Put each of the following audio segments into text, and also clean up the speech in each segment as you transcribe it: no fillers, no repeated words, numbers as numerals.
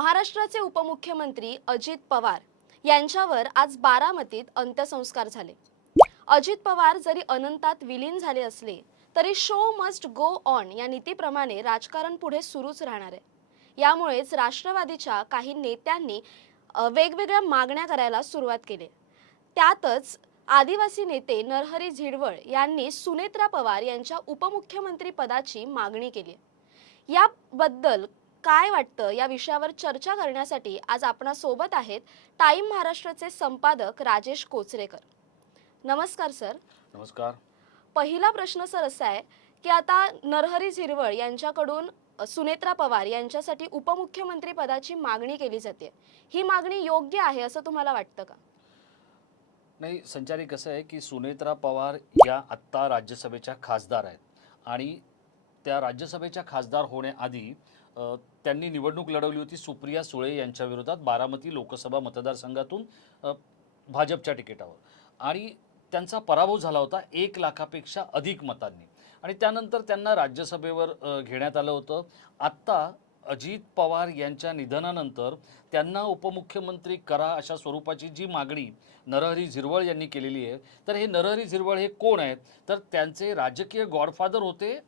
महाराष्ट्राचे उपमुख्यमंत्री अजित पवार यांच्यावर आज बारामतीत अंत्यसंस्कार झाले। अजित पवार जरी अनंतात विलीन झाले असले तरी शो मस्ट गो ऑन या नीतीप्रमाणे राजकारण पुढे सुरूच राहणार आहे। यामुळेच राष्ट्रवादीच्या काही नेत्यांनी वेगवेगळ्या मागण्या करायला सुरुवात केली। त्यातच आदिवासी नेते नरहरी झिरवळ यांनी सुनेत्रा पवार यांच्या उपमुख्यमंत्री पदाची मागणी केली। याबद्दल काय वाटतं या विषयावर चर्चा करण्यासाठी आज आपणा सोबत आहेत टाइम महाराष्ट्राचे संपादक राजेश कोचरेकर। नमस्कार सर। नमस्कार। पहिला प्रश्न सर असा आहे की आता नरहरी झिरवळ यांच्याकडून सुनेत्रा पवार यांच्यासाठी उपमुख्यमंत्री पदाची मागणी केली जाते। ही मागणी योग्य आहे असं तुम्हाला वाटतं का? नाही, संचारी कसं आहे की सुनेत्रा पवार या आत्ता राज्यसभेच्या खासदार आहेत आणि त्या राज्यसभेच्या खासदार होण्याआधी त्यांनी निवडणूक लढवली होती सुप्रिया सुळे यांच्या विरोधात बारामती लोकसभा मतदारसंघातून भाजपच्या तिकिटावर आणि त्यांचा पराभव झाला होता 1 लाखापेक्षा अधिक मतांनी आणि त्यानंतर त्यांना राज्यसभेवर घेण्यात आलं होतं। आत्ता अजित पवार यांच्या निधनानंतर त्यांना उपमुख्यमंत्री करा अशा स्वरूपाची जी मागणी नरहरी झिरवळ यांनी केलेली आहे, तर हे नरहरी झिरवळ हे कोण आहेत? तर त्यांचे राजकीय गॉडफादर होते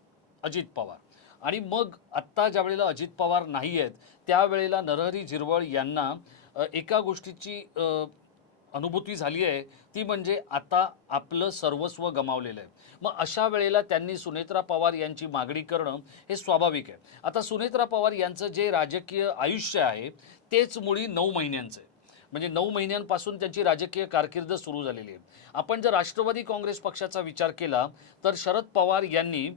अजित पवार आणि मग आत्ता ज्या वेळेला अजित पवार नाही आहेत त्यावेळेला नरहरी झिरवळ यांना एका गोष्टीची अनुभूती झाली आहे, ती म्हणजे आता आपलं सर्वस्व गमावलेलं आहे। मग अशा वेळेला त्यांनी सुनेत्रा पवार यांची मागणी करणं हे स्वाभाविक आहे। आता सुनेत्रा पवार यांचं जे राजकीय आयुष्य आहे तेच मुळी 9 महिन्यांचं आहे, म्हणजे 9 महिन्यांपासून त्यांची राजकीय कारकीर्द सुरू झालेली आहे। आपण जर राष्ट्रवादी काँग्रेस पक्षाचा विचार केला तर शरद पवार यांनी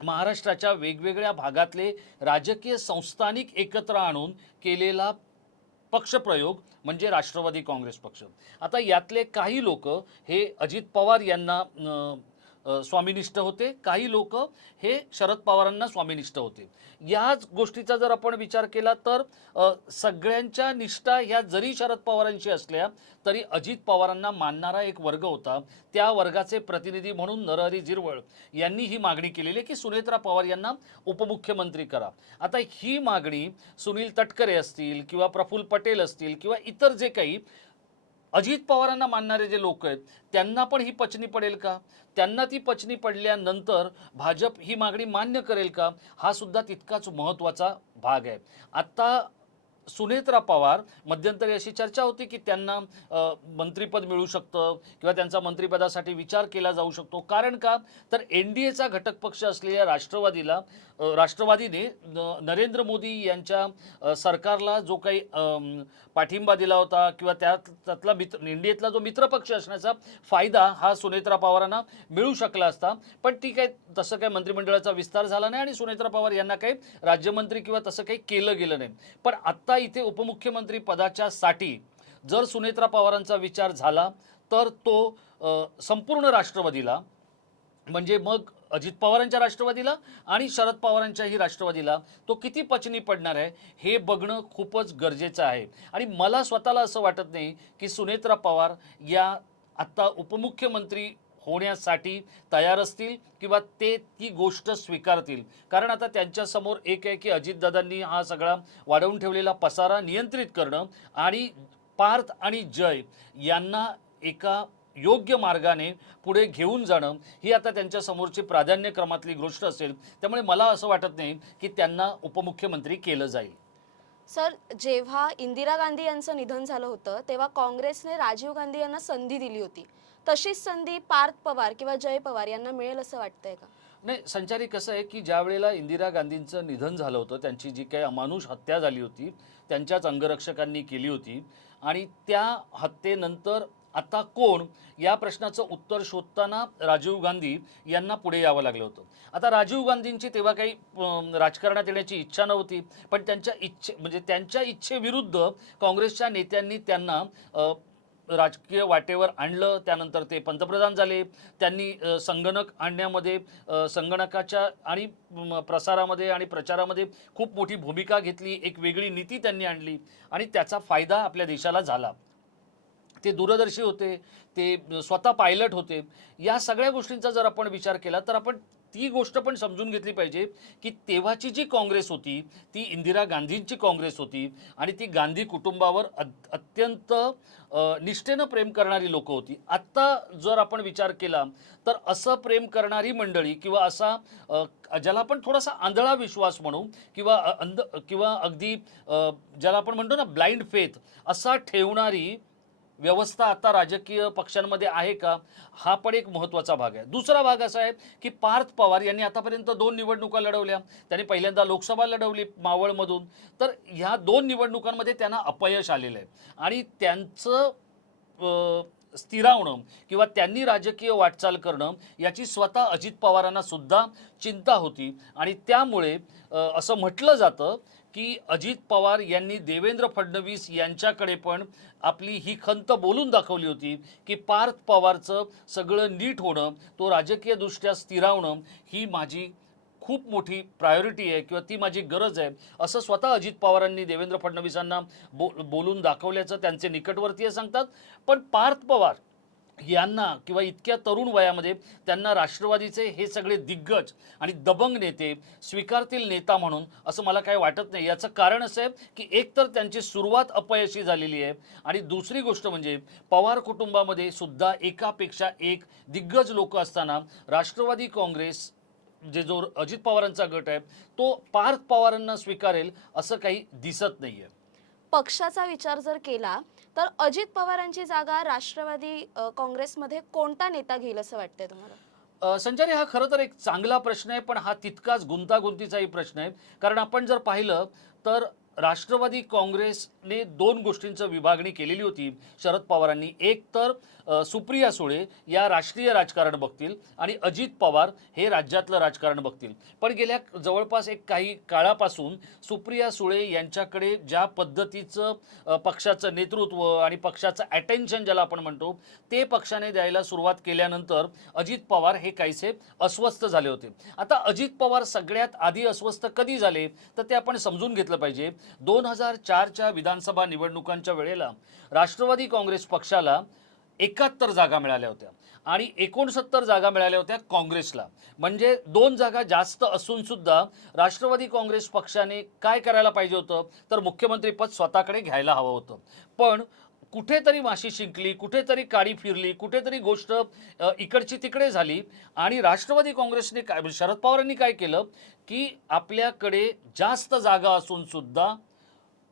महाराष्ट्राच्या वेगवेगळ्या भागातले राजकीय संस्थानिक एकत्र आणून केलेला पक्षप्रयोग म्हणजे राष्ट्रवादी काँग्रेस पक्ष। आता यातले काही लोक हे अजित पवार यांना स्वामीनिष्ठ होते, काही लोक हे शरद पवारांना स्वामीनिष्ठ होते। याच गोष्टीचा जर आपण विचार केला तर सगळ्यांच्या निष्ठा ह्या जरी शरद पवारांशी असल्या तरी अजित पवारांना मानणारा एक वर्ग होता, त्या वर्गाचे प्रतिनिधी म्हणून नरहरी झिरवळ यांनी ही मागणी केलेली आहे की सुनेत्रा पवार यांना उपमुख्यमंत्री करा। आता ही मागणी सुनील तटकरे असतील किंवा प्रफुल्ल पटेल असतील किंवा इतर जे काही अजित पवारांना मानणारे जे लोक आहेत त्यांना पण ही पचनी पडेल का? त्यांना ती पचनी पडल्यानंतर भाजप ही मागणी मान्य करेल का? हा सुद्धा तितकाच महत्त्वाचा भाग आहे। आता सुनेत्रा पवार मध्यंतरी अशी चर्चा होती की त्यांना मंत्रिपद मिळू शकतं किंवा त्यांचा मंत्रिपदासाठी विचार केला जाऊ शकतो। कारण का? तर NDAचा घटक पक्ष असलेल्या राष्ट्रवादीने नरेंद्र मोदी यांच्या सरकारला जो काही पाठिंबा दिला होता किंवा त्यातला NDAतला जो मित्रपक्ष असण्याचा फायदा हा सुनेत्रा पवारांना मिळू शकला असता, पण ठीक आहे, तसं काही मंत्रिमंडळाचा विस्तार झाला नाही आणि सुनेत्रा पवार यांना काही राज्यमंत्री किंवा तसं काही केलं गेलं नाही। पण आता इथे उपमुख्यमंत्री पदाच्या साठी जर सुनेत्रा पवारांचा विचार झाला तर तो संपूर्ण राष्ट्रवादीला म्हणजे मग अजित पवारांच्या राष्ट्रवादीला आणि शरद पवारांच्याही राष्ट्रवादीला तो किती पचनी पडणार आहे हे बघणं खूपच गरजेचं आहे। आणि मला स्वतःला असं वाटत नाही की सुनेत्रा पवार या आता उपमुख्यमंत्री होण्यासाठी तयार असतील किंवा ते ती गोष्ट स्वीकारतील। कारण आता त्यांच्यासमोर एक आहे की अजितदादांनी हा सगळा वाढवून ठेवलेला पसारा नियंत्रित करणं आणि पार्थ आणि जय यांना एका योग्य मार्गाने पुढे घेऊन जाणं ही आता त्यांच्या समोरची प्राधान्यक्रमातली गोष्ट असेल। त्यामुळे मला असं वाटत नाही की त्यांना उपमुख्यमंत्री केलं जाईल। सर, जेव्हा इंदिरा गांधी यांचं निधन झालं होतं तेव्हा काँग्रेसने राजीव गांधी यांना संधी दिली होती, तशीच संधी पार्थ पवार किंवा जय पवार यांना मिळेल असं वाटतंय का? नाही, संचारी कसं आहे की ज्या वेळेला इंदिरा गांधींचं निधन झालं होतं, त्यांची जी काही अमानुष हत्या झाली होती त्यांच्याच अंगरक्षकांनी केली होती आणि त्या हत्येनंतर आता कोण या प्रश्नाचं उत्तर शोधताना राजीव गांधी यांना पुढे यावं लागलं होतं। आता राजीव गांधींची तेव्हा काही राजकारणात येण्याची इच्छा नव्हती, पण त्यांच्या इच्छेविरुद्ध काँग्रेसच्या नेत्यांनी त्यांना राजकीय वाटेवर आणलं। त्यानंतर ते पंतप्रधान झाले। त्यांनी संगणक आणण्यामध्ये संगणकाच्या आणि प्रसारामध्ये आणि प्रचारामध्ये खूप मोठी भूमिका घेतली, एक वेगळी नीती त्यांनी आणली आणि त्याचा फायदा आपल्या देशाला झाला। ते दूरदर्शी होते, ते स्वतः पायलट होते. या सगळ्या गोष्टींचा जर आपण विचार केला तर आपण ती गोष्ट पण समजून घेतली पाहिजे की तेव्हाची जी काँग्रेस होती ती इंदिरा गांधींची काँग्रेस होती आणि ती गांधी कुटुंबावर अत्यंत निष्ठेनं प्रेम करणारी लोक होती. आत्ता जर आपण विचार केला तर असं प्रेम करणारी मंडळी किंवा असा ज्याला आपण थोडासा आंधळा विश्वास म्हणू किंवा किंवा अगदी ज्याला आपण म्हणतो ना ब्लाइंड फेथ असा ठेवणारी व्यवस्था आता राजकीय पक्षांमध्ये आहे का, हा पण एक महत्त्वाचा भाग आहे. दुसरा भाग असा आहे की पार्थ पवार यांनी आतापर्यंत 2 निवडणुका लढवल्या. त्यांनी पहिल्यांदा लोकसभा लढवली मावळमधून. तर ह्या 2 निवडणुकांमध्ये त्यांना अपयश आलेलं आहे आणि त्यांचं स्थिरावणं किंवा त्यांनी राजकीय वाटचाल करणं याची स्वतः अजित पवारांना सुद्धा चिंता होती आणि त्यामुळे असं म्हटलं जातं की अजित पवार यांनी देवेंद्र फडणवीस यांच्याकडे पण आपली ही खंत बोलून दाखवली होती की पार्थ पवारचं सगळं नीट होणं, तो राजकीयदृष्ट्या स्थिरावणं ही माझी खूप मोठी प्रायोरिटी आहे किंवा ती माझी गरज आहे, असं स्वतः अजित पवारांनी देवेंद्र फडणवीसांना बोलून दाखवल्याचं त्यांचे निकटवर्तीय सांगतात. पण पार्थ पवार यांना किंवा इतक्या तरुण वयामध्ये त्यांना राष्ट्रवादीचे हे सगळे दिग्गज आणि दबंग नेते स्वीकारतील नेता म्हणून असं मला काही वाटत नाही. याचं कारण असं आहे की एकतर त्यांची सुरुवात अपयशी झालेली आहे आणि दुसरी गोष्ट म्हणजे पवार कुटुंबामध्ये सुद्धा एकापेक्षा एक दिग्गज लोक असताना राष्ट्रवादी काँग्रेस जो अजित पवारांचा गट आहे तो पार्थ पवारांना स्वीकारेल असं काही दिसत नाही आहे. पक्षाचा विचार जर केला तर अजित पवारांची जागा राष्ट्रवादी काँग्रेसमध्ये कोणता नेता घेईल असं वाटतंय तुम्हाला? संचारी, हा खरं तर एक चांगला प्रश्न आहे पण हा तितकाच गुंतागुंतीचाही प्रश्न आहे. कारण आपण जर पाहिलं तर राष्ट्रवादी काँग्रेसने 2 गोष्टींचं विभागणी केलेली होती शरद पवारांनी. एक तर सुप्रिया सुळे या राष्ट्रीय राजकारण बघतील आणि अजित पवार हे राज्यातलं राजकारण बघतील. पण गेल्या जवळपास एक काही काळापासून सुप्रिया सुळे यांच्याकडे ज्या पद्धतीचं पक्षाचं नेतृत्व आणि पक्षाचं अटेन्शन ज्याला आपण म्हणतो ते पक्षाने द्यायला सुरुवात केल्यानंतर अजित पवार हे काहीसे अस्वस्थ झाले होते. आता अजित पवार सगळ्यात आधी अस्वस्थ कधी झाले तर ते आपण समजून घेतलं पाहिजे. 2004च्या विधानसभा निवडणुकांच्या वेळेला राष्ट्रवादी काँग्रेस पक्षाला 71 जागा मिळाल्या होत्या आणि 69 जागा मिळाल्या होत्या काँग्रेसला. म्हणजे 2 जागा जास्त असून सुद्धा राष्ट्रवादी काँग्रेस पक्षाने काय करायला पाहिजे होतं तर मुख्यमंत्रीपद स्वतःकडे घ्यायला हवं होतं. पण कुठेतरी माशी शिंकली, कुठेतरी काडी फिरली, कुठेतरी गोष्ट इकडची तिकडे झाली आणि राष्ट्रवादी काँग्रेसने काय शरद पवारांनी काय केलं की आपल्याकडे जास्त जागा असून सुद्धा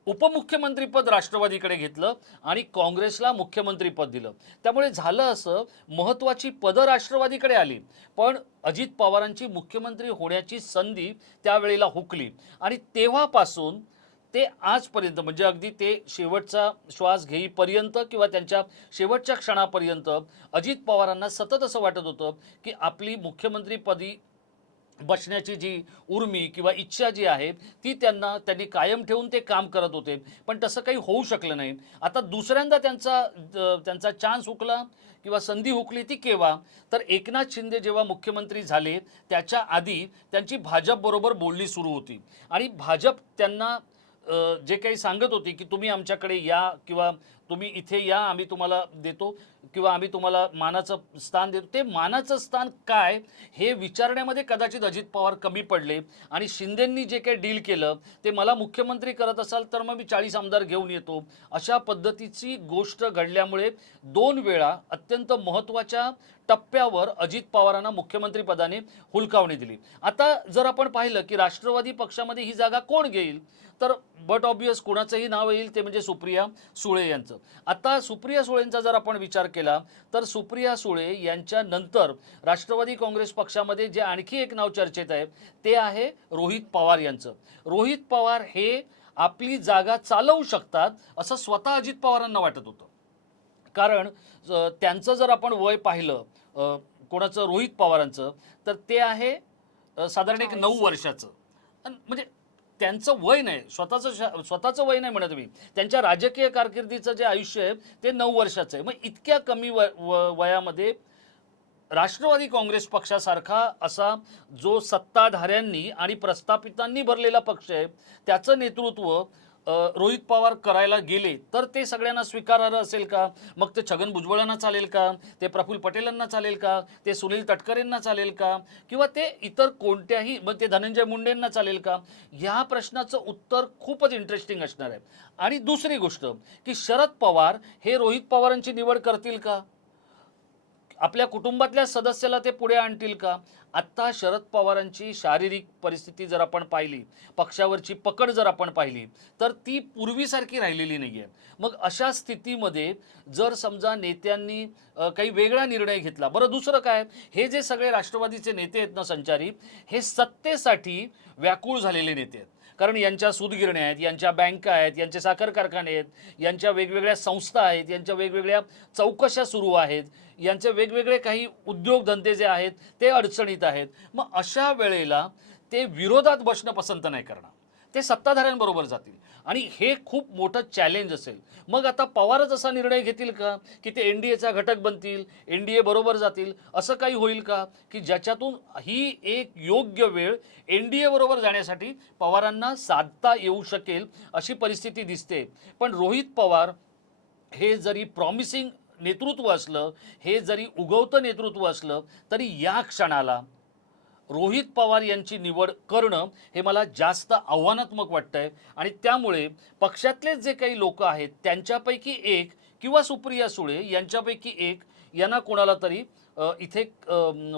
उपमुख्यमंत्रीपद राष्ट्रवादीकडे घेतलं आणि काँग्रेसला मुख्यमंत्रीपद दिलं. त्यामुळे झालं असं महत्त्वाची पदं राष्ट्रवादीकडे आली पण अजित पवारांची मुख्यमंत्री होण्याची संधी त्यावेळेला हुकली आणि तेव्हापासून ते आजपर्यंत म्हणजे अगदी ते शेवटचा श्वास घेईपर्यंत किंवा त्यांच्या शेवटच्या क्षणापर्यंत अजित पवारांना सतत असं वाटत होतं की आपली मुख्यमंत्रीपदी बसण्याची जी उर्मी किंवा इच्छा जी आहे ती त्यांनी कायम ठेवून ते काम करत होते. पण तसं काही होऊ शकलं नाही. आता दुसऱ्यांदा त्यांचा चान्स हुकला किंवा संधी हुकली ती केव्हा तर एकनाथ शिंदे जेव्हा मुख्यमंत्री झाले त्याच्या आधी त्यांची भाजपबरोबर बोलणी सुरू होती आणि भाजप त्यांना जे काही सांगत होती की तुम्ही आमच्याकडे या किंवा तुम्ही इथे या, आम्ही तुम्हाला देतो किंवा आम्ही तुम्हाला मानाचं स्थान देतो, ते मानाचं स्थान काय हे विचारण्यामध्ये कदाचित अजित पवार कमी पडले आणि शिंदेंनी जे काही डील केलं ते मला मुख्यमंत्री करत असाल तर मग मी 40 आमदार घेऊन येतो अशा पद्धतीची गोष्ट घडल्यामुळे 2 वेळा अत्यंत महत्त्वाच्या टप्प्यावर अजित पवारांना मुख्यमंत्रीपदाने हुलकावणी दिली. आता जर आपण पाहिलं की राष्ट्रवादी पक्षामध्ये ही जागा कोण घेईल तर बट ऑब्वियस कोणाचंही नाव येईल ते म्हणजे सुप्रिया सुळे यांचं. आता सुप्रिया सुळेंचा जर आपण विचार केला तर सुप्रिया सुळे यांच्या नंतर राष्ट्रवादी काँग्रेस पक्षामध्ये जे आणखी एक नाव चर्चेत आहे ते आहे रोहित पवार यांचं. रोहित पवार हे आपली जागा चालवू शकतात असं स्वतः अजित पवारांना वाटत होतं. कारण त्यांचं जर आपण वय पाहिलं कोणाचं रोहित पवारांचं तर ते आहे साधारण एक 9 वर्षाचं. म्हणजे त्यांचं वय नाही, स्वतःचं वय नाही म्हणत मी, त्यांच्या राजकीय कारकिर्दीचं जे आयुष्य आहे ते 9 वर्षाचं आहे. मग इतक्या कमी वयामध्ये राष्ट्रवादी काँग्रेस पक्षासारखा असा जो सत्ताधाऱ्यांनी आणि प्रस्थापितांनी भरलेला पक्ष आहे त्याचं नेतृत्व रोहित पवार करायला गेले तर ते सगळ्यांना स्वीकारार्ह असेल का? मग ते छगन भुजबळांना चालेल का? ते प्रफुल्ल पटेलांना चालेल का? ते सुनील तटकरेंना चालेल का? किंवा ते इतर कोणत्याही, मग ते धनंजय मुंडेंना चालेल का? ह्या प्रश्नाचं उत्तर खूपच इंटरेस्टिंग असणार आहे. आणि दुसरी गोष्ट की शरद पवार हे रोहित पवारांची निवड करतील का? आपल्या कुटुंबातल्या सदस्याला ते पुढे आणतील का? आत्ता शरद पवारांची शारीरिक परिस्थिती जर आपण पाहिली, पक्षावरची पकड जर आपण पाहिली, तर ती पूर्वीसारखी राहिलेली नाही आहे. मग अशा स्थितीमध्ये जर समजा नेत्यांनी काही वेगळा निर्णय घेतला, बरं दुसरं काय, हे जे सगळे राष्ट्रवादीचे नेते आहेत ना संचारी, हे सत्तेसाठी व्याकुळ झालेले नेते आहेत. कारण यांच्या सूतगिरण्या आहेत, यांच्या बँका आहेत, यांचे साखर कारखाने आहेत, यांच्या वेगवेगळ्या संस्था आहेत, यांच्या वेगवेगळ्या चौकशा सुरू आहेत, यांचे वेगवेगळे काही उद्योगधंदे जे आहेत ते अडचणीत आहेत. मग अशा वेळेला ते विरोधात बसणं पसंत नाही करणार, ते सत्ताधाऱ्यांबरोबर जातील आणि हे खूप मोठं चॅलेंज असेल. मग आता पवारच असा निर्णय घेतील का की ते एनडीएचा घटक बनतील, एनडीए बरोबर जातील? असं काही होईल का की ज्याच्यातून ही एक योग्य वेळ एनडीए बरोबर जाण्यासाठी पवारांना साधता येऊ शकेल अशी परिस्थिती दिसते. पण रोहित पवार हे जरी प्रॉमिसिंग नेतृत्व असलं, हे जरी उगवतं नेतृत्व असलं, तरी या क्षणाला रोहित पवार यांची निवड करणं हे मला जास्त आव्हानात्मक वाटतंय. आणि त्यामुळे पक्षातले जे काही लोक आहेत त्यांच्यापैकी एक किंवा सुप्रिया सुळे यांच्यापैकी एक यांना कोणाला तरी इथे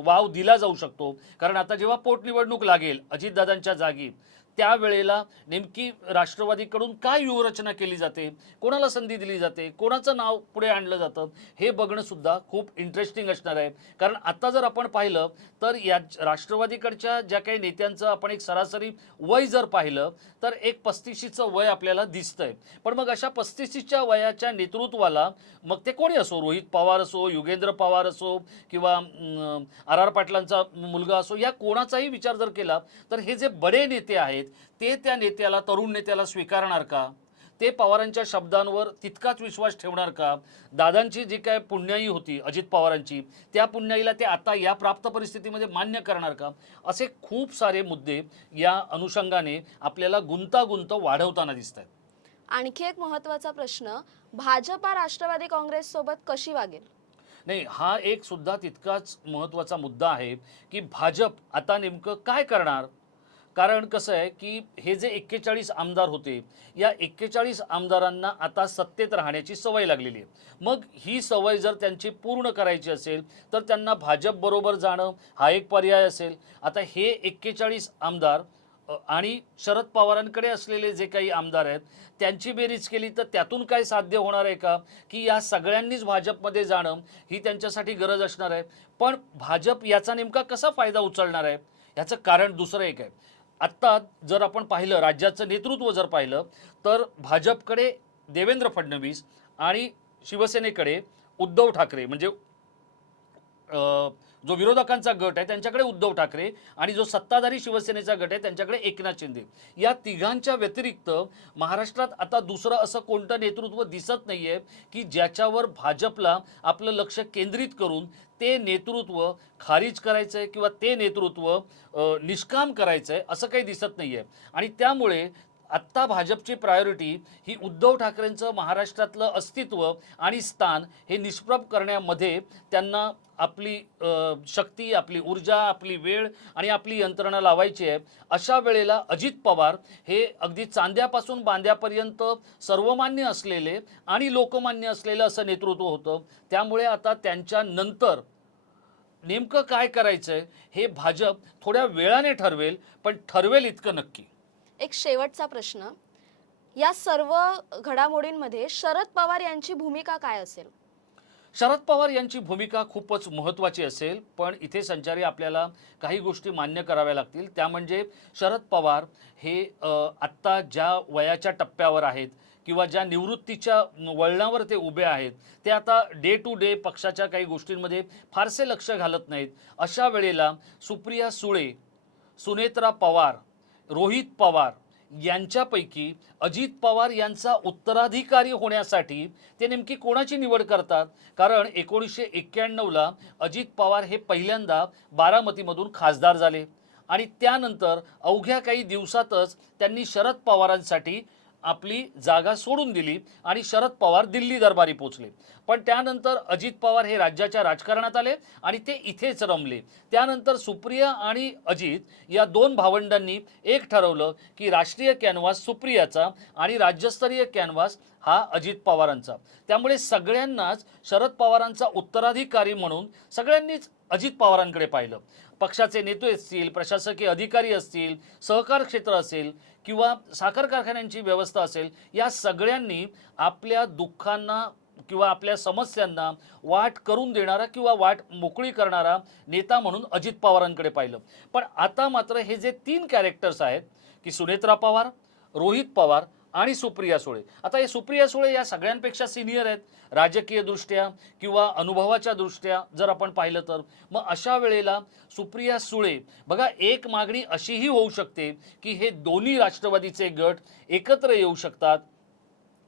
वाव दिला जाऊ शकतो. कारण आता जेव्हा पोटनिवडणूक लागेल अजितदादांच्या जागी, त्यावेळेला नेमकी राष्ट्रवादीकडून काय व्यूहरचना केली जाते, कोणाला संधी दिली जाते, कोणाचं नाव पुढे आणलं जातं, हे बघणं सुद्धा खूप इंटरेस्टिंग असणार आहे. कारण आता जर आपण पाहिलं तर या राष्ट्रवादीकडच्या ज्या काही नेत्यांचं आपण एक सरासरी वय जर पाहिलं तर एक 35चं वय आपल्याला दिसतंय. पण मग अशा 35च्या वयाच्या नेतृत्वाला मग ते कोणी असो, रोहित पवार असो, युगेंद्र पवार असो किंवा आर आर पाटलांचा मुलगा असो, या कोणाचाही विचार जर केला तर हे जे बडे नेते आहेत ते त्या नेत्याला, तरुण नेत्याला स्वीकारणार का? ते पवारांच्या शब्दांवर तितकाच विश्वास ठेवणार का? दादांची जी काय पुण्याई होती अजित पवारांची, त्या पुण्याईला ते आता या प्राप्त परिस्थितीमध्ये मान्य करणार का? असे खूप सारे मुद्दे या अनुषंगाने आपल्याला गुंतागुंत वाढवताना दिसत आहेत. आणखी एक महत्त्वाचा प्रश्न, भाजपा राष्ट्रवादी काँग्रेस सोबत कशी वागेल? नाही, हा एक सुद्धा तितकाच महत्त्वाचा मुद्दा आहे की भाजप आता नेमकं काय करणार. कारण कसं आहे की हे जे 41 आमदार होते, या 41 आमदारांना आता सत्तेत राहण्याची सवय लागलेली आहे. मग ही सवय जर त्यांची पूर्ण करायची असेल तर त्यांना भाजप बरोबर जाणं हा एक पर्याय असेल. आता हे 41 आमदार आणि शरद पवारांकडे असलेले जे काही आमदार आहेत त्यांची बेरीज केली तर त्यातून काय साध्य होणार आहे का की या सगळ्यांनीच भाजपमध्ये जाणं ही त्यांच्यासाठी गरज असणार आहे. पण भाजप याचा नेमका कसा फायदा उचलणार आहे, याचं कारण दुसरं एक आहे. आत्ता जर आपण पाहिलं, राज्याचं नेतृत्व जर पाहिलं तर भाजपकडे देवेंद्र फडणवीस आणि शिवसेनेकडे उद्धव ठाकरे, म्हणजे जो विरोधकांचा गट आहे त्यांच्याकडे उद्धव ठाकरे आणि जो सत्ताधारी शिवसेनेचा गट आहे त्यांच्याकडे एकनाथ शिंदे. या तिघांच्या व्यतिरिक्त महाराष्ट्रात आता दुसरं असं कोणतं नेतृत्व दिसत नाहीये की ज्याच्यावर भाजपला आपलं लक्ष केंद्रित करून ते नेतृत्व खारिज करायचंय किंवा ते नेतृत्व निष्काम करायचंय असं काही दिसत नाहीये. आणि त्यामुळे आत्ता भाजपची प्रायोरिटी ही उद्धव ठाकरेंचं महाराष्ट्रातलं अस्तित्व आणि स्थान हे निष्प्रभ करण्यामध्ये त्यांना आपली शक्ती, आपली ऊर्जा, आपली वेळ आणि आपली यंत्रणा लावायची आहे. अशा वेळेला अजित पवार हे अगदी चांद्यापासून बांद्यापर्यंत सर्वमान्य असलेले आणि लोकमान्य असलेलं असं नेतृत्व होतं. त्यामुळे आता त्यांच्या नंतर नेमकं काय करायचंय हे भाजप थोड्या वेळाने ठरवेल, पण ठरवेल इतकं नक्की. एक शेवटचा प्रश्न, या सर्व घडामोडींमध्ये शरद पवार यांची भूमिका काय असेल? शरद पवार यांची भूमिका खूपच महत्त्वाची असेल. पण इथे संचारी आपल्याला काही गोष्टी मान्य कराव्या लागतील. त्या म्हणजे शरद पवार हे आत्ता ज्या वयाच्या टप्प्यावर आहेत किंवा ज्या निवृत्तीच्या वळणावर ते उभे आहेत, ते आता डे टू डे पक्षाच्या काही गोष्टींमध्ये फारसे लक्ष घालत नाहीत. अशा वेळेला सुप्रिया सुळे, सुनेत्रा पवार, रोहित पवार यांच्यापैकी अजित पवार यांचा उत्तराधिकारी होण्यासाठी ते नेमकी कोणाची निवड करतात? कारण 1991ला अजित पवार हे पहिल्यांदा बारामतीमधून खासदार झाले आणि त्यानंतर अवघ्या काही दिवसातच त्यांनी शरद पवारांसाठी आपली जागा सोडून दिली आणि शरद पवार दिल्ली दरबारी पोचले. पण त्यानंतर अजित पवार हे राज्याच्या राजकारणात आले आणि ते इथेच रमले. त्यानंतर सुप्रिया आणि अजित या दोन भावंडांनी एक ठरवलं की राष्ट्रीय कॅनव्हास सुप्रियाचा आणि राज्यस्तरीय कॅनव्हास हा अजित पवारांचा. त्यामुळे सगळ्यांनाच शरद पवारांचा उत्तराधिकारी म्हणून सगळ्यांनीच अजित पवारांकडे पाहिलं. पक्षाचे नेते असतील, प्रशासकीय अधिकारी असतील, सहकार क्षेत्र असेल किंवा साखर कारखान्यांची व्यवस्था असेल, या सगळ्यांनी आपल्या दुःखांना किंवा आपल्या समस्यांना वाट करून देणारा किंवा वाट मोकळी करणारा नेता म्हणून अजित पवारांकडे पाहिलं. पण आता मात्र हे जे तीन कॅरेक्टर्स आहेत की सुनेत्रा पवार, रोहित पवार आणि सुप्रिया सुळे. आता हे सुप्रिया सुळे या सगळ्यांपेक्षा सिनियर आहेत राजकीय दृष्ट्या किंवा अनुभवाच्या दृष्ट्या जर आपण पाहिलं तर. मग अशा वेळेला सुप्रिया सुळे बघा, एक मागणी अशीही होऊ शकते की हे दोन्ही राष्ट्रवादीचे गट एकत्र येऊ शकतात.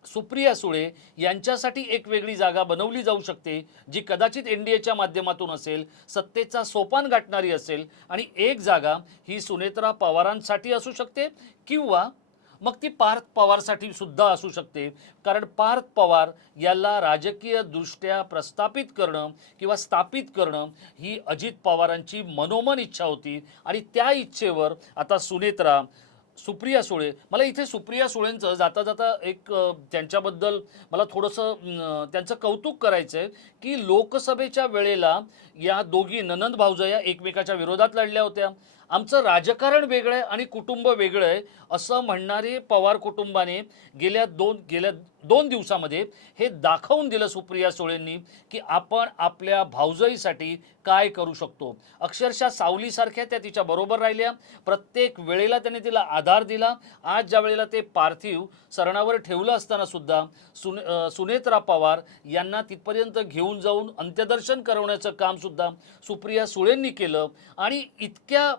सुप्रिया सुळे यांच्यासाठी एक वेगळी जागा बनवली जाऊ शकते जी कदाचित एनडीएच्या माध्यमातून असेल, सत्तेचा सोपान गाठणारी असेल, आणि एक जागा ही सुनेत्रा पवारांसाठी असू शकते किंवा मग ती पार्थ पवारसाठी सुद्धा असू शकते. कारण पार्थ पवार याला राजकीय दृष्ट्या प्रस्थापित करणं किंवा स्थापित करणं ही अजित पवारांची मनोमन इच्छा होती आणि त्या इच्छेवर आता सुप्रिया सुळे. मला इथे सुप्रिया सुळेंचं जाता जाता एक त्यांच्याबद्दल मला थोडंसं त्यांचं कौतुक करायचं आहे की लोकसभेच्या वेळेला या दोघी ननंद भाऊजया एकमेकाच्या विरोधात लढल्या होत्या. आमचं राजकारण वेगळं आहे आणि कुटुंब वेगळं आहे असं म्हणणारे पवार कुटुंबाने गेल्या दोन दिवसामध्ये हे दाखवून दिलं सुप्रिया सुळेंनी की आपण आपल्या भाऊजाईसाठी काय करू शकतो. अक्षरशः सावलीसारख्या त्या तिच्या बरोबर राहिल्या. प्रत्येक वेळेला त्याने तिला आधार दिला. आज ज्या वेळेला ते पार्थिव सरणावर ठेवलं असताना सुद्धा सुनेत्रा पवार यांना तिथपर्यंत घेऊन जाऊन अंत्यदर्शन करवण्याचं काम सुद्धा सुप्रिया सुळेंनी केलं. आणि इतक्या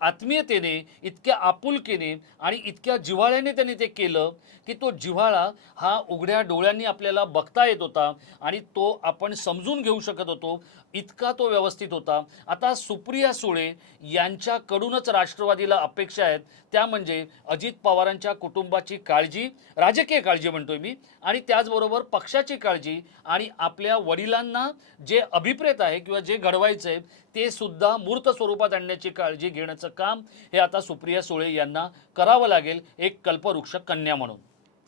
आत्मीयतेने, इतक्या आपुलकीने आणि इतक्या जिव्हाळ्याने त्यांनी ते केलं की तो जिव्हाळा हा उघड्या डोळ्यांनी आपल्याला बघता येत होता आणि तो आपण समजून घेऊ शकत होतो, इतका तो व्यवस्थित होता. आता सुप्रिया सुळे यांच्याकडूनच राष्ट्रवादीला अपेक्षा आहेत, त्या म्हणजे अजित पवारांच्या कुटुंबाची काळजी, राजकीय काळजी म्हणतोय मी, आणि त्याचबरोबर पक्षाची काळजी आणि आपल्या वडिलांना जे अभिप्रेत आहे किंवा जे घडवायचं आहे ते सुद्धा मूर्त स्वरूपात आणण्याची काळजी घेण्याचं काम हे आता सुप्रिया सुळे यांना करावं लागेल, एक कल्पवृक्ष कन्या म्हणून.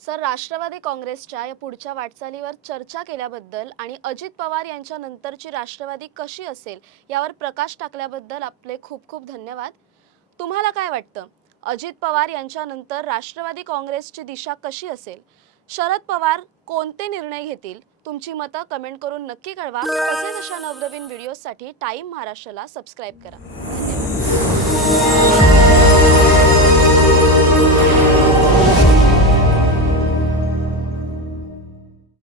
सर, राष्ट्रवादी काँग्रेसच्या या पुढच्या वाटचालीवर चर्चा केल्याबद्दल आणि अजित पवार यांच्या नंतरची राष्ट्रवादी कशी असेल यावर प्रकाश टाकल्याबद्दल आपले खूप खूप धन्यवाद. तुम्हाला काय वाटतं, अजित पवार यांच्यानंतर राष्ट्रवादी काँग्रेसची दिशा कशी असेल? शरद पवार कोणते निर्णय घेतील? तुमची मतं कमेंट करून नक्की कळवा. तसेच अशा नवनवीन व्हिडिओसाठी टाइम महाराष्ट्राला सबस्क्राईब करा.